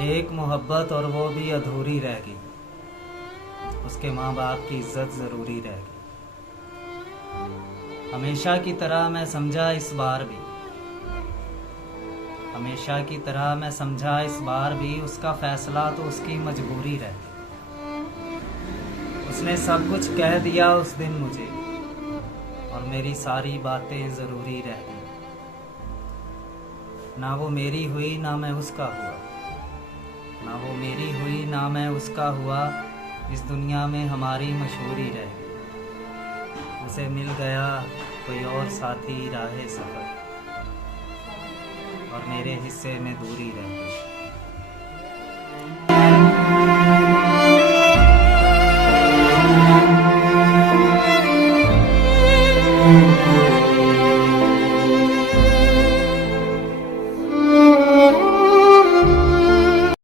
एक मोहब्बत और वो भी अधूरी रह गई। उसके माँ बाप की इज्जत ज़रूरी रह गई। हमेशा की तरह मैं समझा इस बार भी, हमेशा की तरह मैं समझा इस बार भी, उसका फैसला तो उसकी मजबूरी रह गई। उसने सब कुछ कह दिया उस दिन मुझे, और मेरी सारी बातें ज़रूरी रह गई। ना वो मेरी हुई ना मैं उसका हुआ, ना वो मेरी हुई ना मैं उसका हुआ। इस दुनिया में हमारी मशहूरी रह गई। उसे मिल गया कोई और साथी राहे सफ़र, और मेरे हिस्से में दूरी रह गई।